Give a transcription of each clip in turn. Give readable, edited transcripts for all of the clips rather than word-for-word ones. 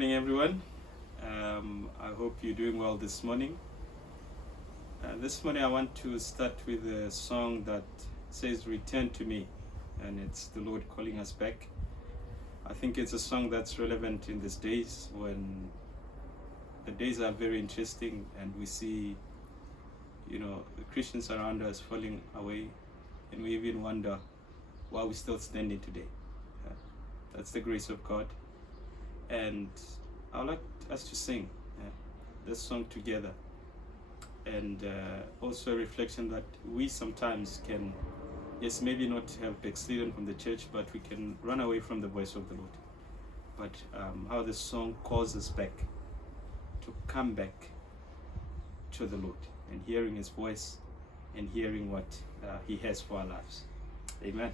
morning, everyone. I hope you're doing well this morning. This morning, I want to start with a song that says, "Return to me," and it's the Lord calling us back. I think it's a song that's relevant in these days when the days are very interesting and we see, the Christians around us falling away, and we even wonder why we're still standing today. That's the grace of God. And I'd like us to sing this song together, and also a reflection that we sometimes can, yes, maybe not have backslidden from the church, but we can run away from the voice of the Lord. But how this song calls us back, to come back to the Lord and hearing His voice and hearing what He has for our lives. Amen.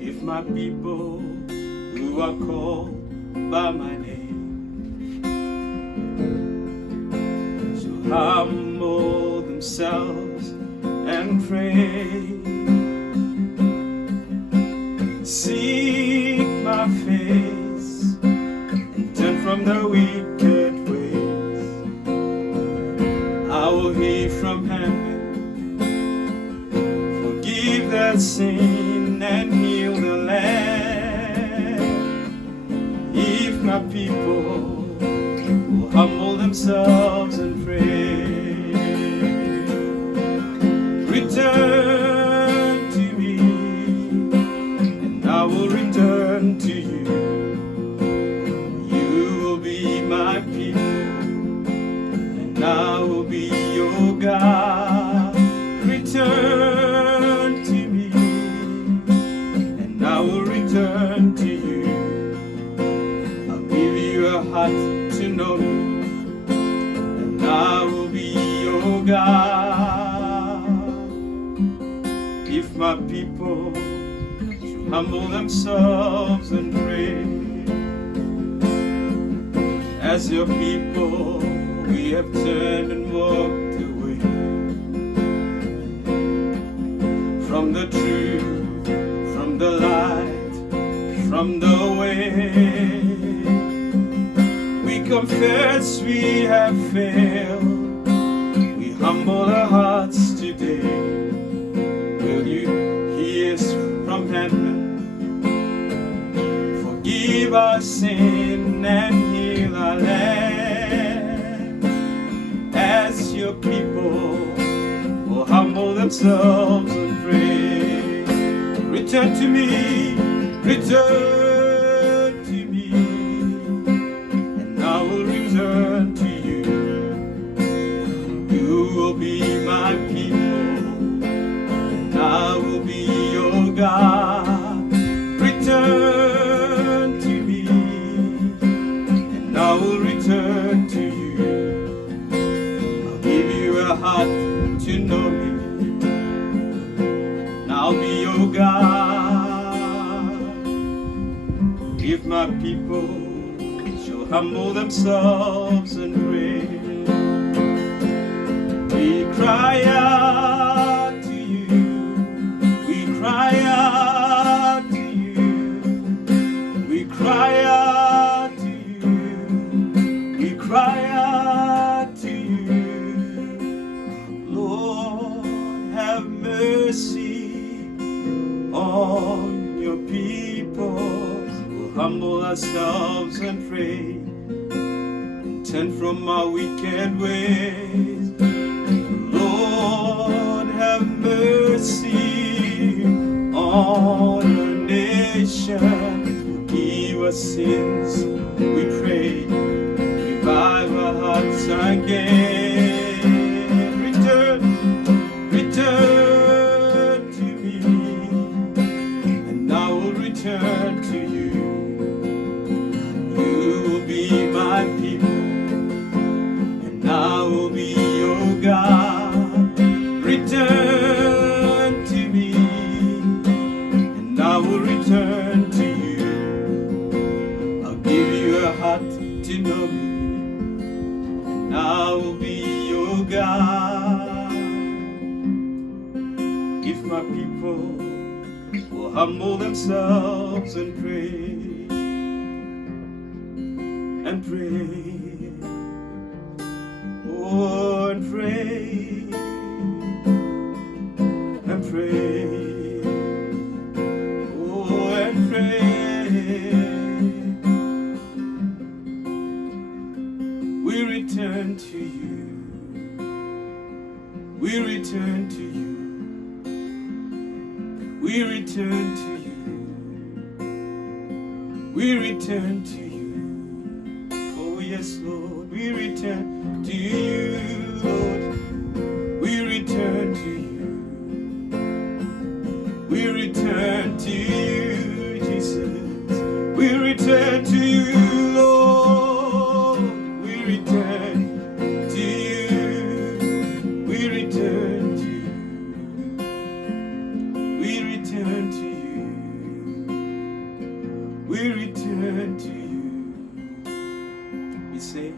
If my people who are called by my name shall humble themselves and pray, seek my face and turn from their wicked ways, I will hear from heaven, forgive their sin and heal the land. If my people will humble themselves and pray, return to me, and I will return to you. You will be my people, and I will be your God. Return to me, and I will return to you. I'll give you a heart to know me, and I will be your God. If my people should humble themselves and pray, as your people we have turned and walked away from the truth, from the light, from the way. We confess we have failed, we humble our hearts today. Will you hear us from heaven, forgive our sin and heal our land? As your people will humble themselves and pray, return to me, return to me, and I will return to you. You will be my people, and I will be your God. Return to me, and I will return to you. I'll give you a heart to know me, and I'll be your God. If my people shall humble themselves and pray, we cry out to you, we cry out to you, we cry out to you, we cry out to you. Lord, have mercy on your people. We'll humble ourselves and pray and turn from our wicked ways. Lord, have mercy on your nation. Forgive our sins, we pray. Revive our hearts again. Return to me, and I will return to you. You will be my people, and I will be your God. Return to me, and I will return to you. I'll give you a heart to know me, and I will be your God. my people will humble themselves and pray. And pray, oh, and pray, and pray, oh, and pray. We return to you, we return to you, we return to you, we return to you. Yes, Lord, we return to you, Lord. We return to you. We return to you, Jesus. We return to you, Lord. We return to you. We return to you. We return to you. We return to you. We say,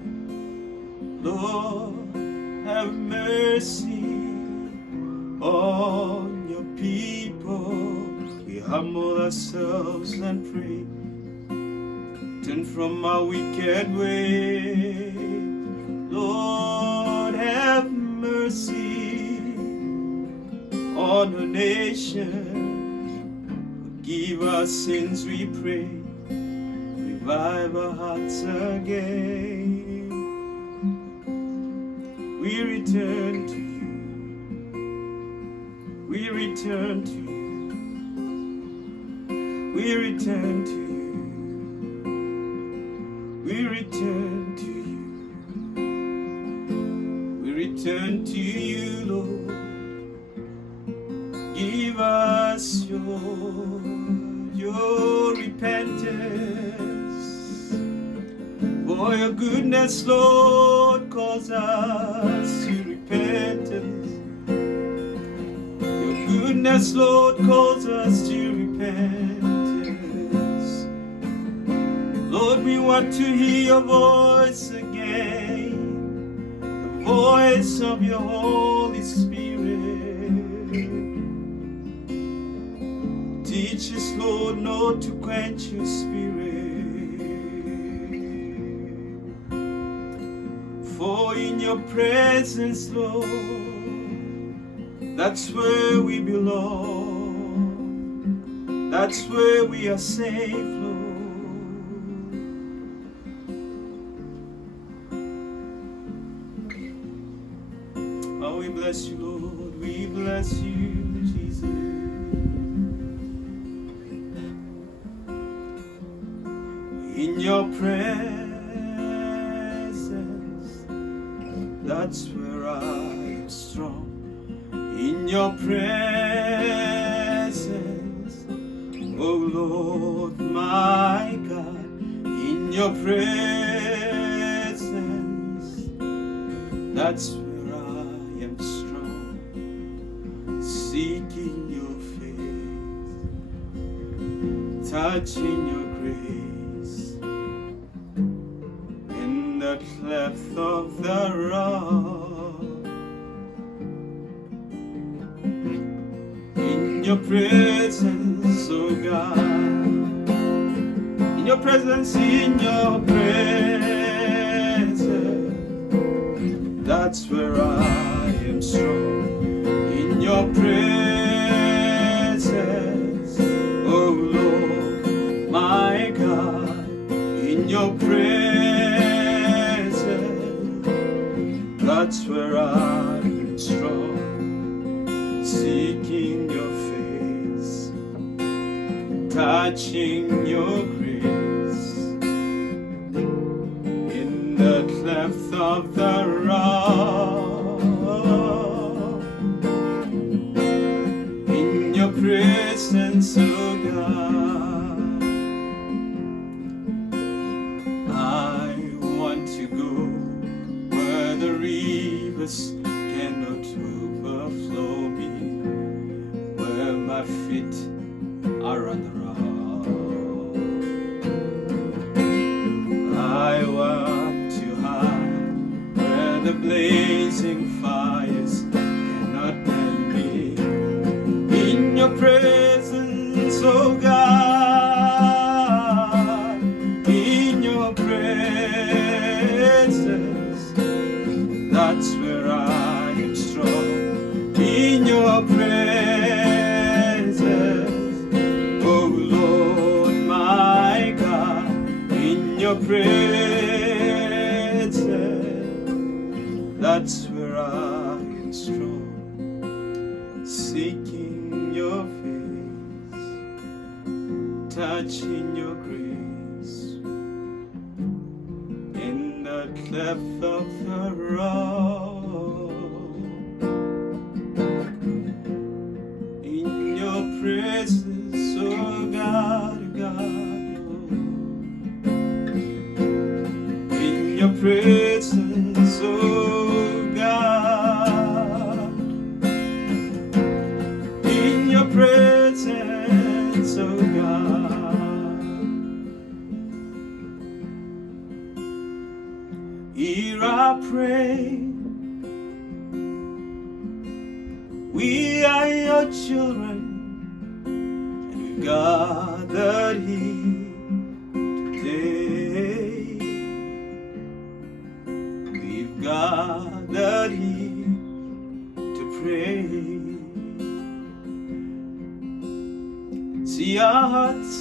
Lord, have mercy on your people. We humble ourselves and pray. Turn from our wicked way. Lord, have mercy on our nation. Forgive our sins, we pray. Revive our hearts again. We return to you. We return to you. We return to you. We return to you. We return to you, Lord. Give us your repentance. For your goodness, Lord, calls us to repentance. Your goodness, Lord, calls us to repentance. Lord, we want to hear your voice again, the voice of your Holy Spirit. Teach us, Lord, not to quench your spirit. For in your presence, Lord, that's where we belong. That's where we are safe, Lord. Oh, we bless you, Lord. We bless you, Jesus. In your presence, that's where I am strong. In your presence, oh Lord, my God. In your presence, that's where I am strong. Seeking your face, touching your grace. The cleft of the rock, in your presence, oh God, in your presence, that's where I am strong. In your presence, oh Lord, my God, in your presence, that's where I am strong, seeking your face, touching your grace, in the cleft of the rock, in your presence, oh God, I want to go where the rivers cannot overflow me, where my feet are on the rock. I want to hide where the blazing fires cannot burn me. In your presence, oh God, in your presence, that's where I am strong. In your presence, oh Lord my God, in your presence, that's where I am strong. Seeking your face, touching your grace, in the cleft of the rock, in your presence, oh God, God, oh. In your presence, oh God, in your presence, oh God, hear our prayer. We are your children, and we've gathered here today. We've gathered here to pray. See our hearts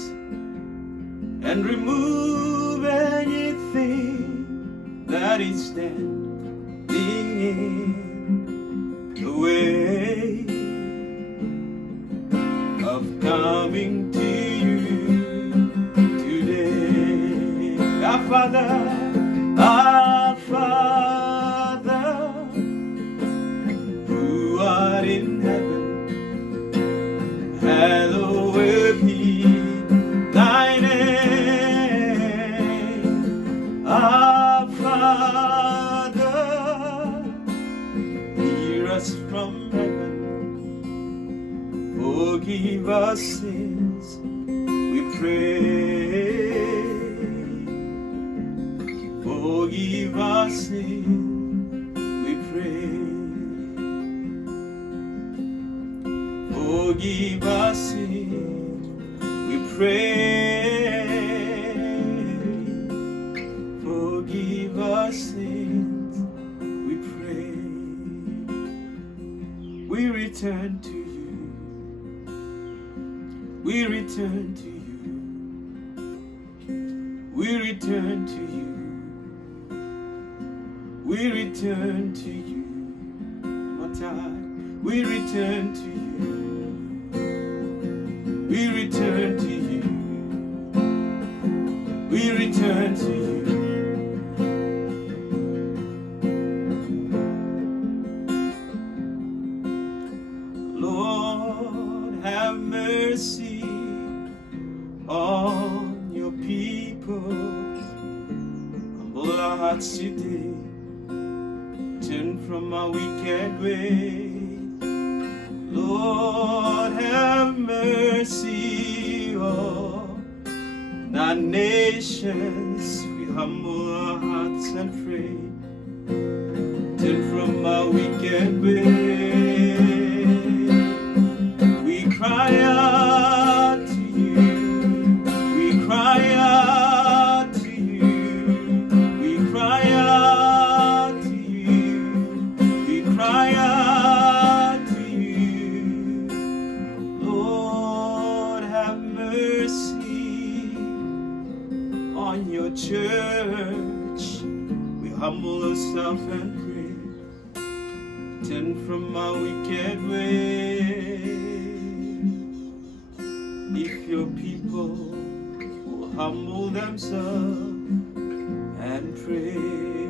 and remove anything that is standing in the way of coming to you today. Our Father, who art in heaven, hallowed be thy name. Our Father, hear us from heaven, forgive our sins, we pray. Forgive our sins, we pray. Forgive our sins, we pray. Forgive our sins, we pray. We return to you. We return to you. We return to you. We return to you. One time. We return to you. We return to you. We return to you. Lord, have mercy on your people. Humble our hearts today. Turn from our wicked ways. Lord, have mercy on our nations. We humble our hearts and pray. Turn from our wicked ways. We cry out to you. We cry out to you. We cry out to you. We cry out to you. Lord, have mercy on your church. We humble ourselves and pray. Turn from our wicked ways. If your people will humble themselves and pray.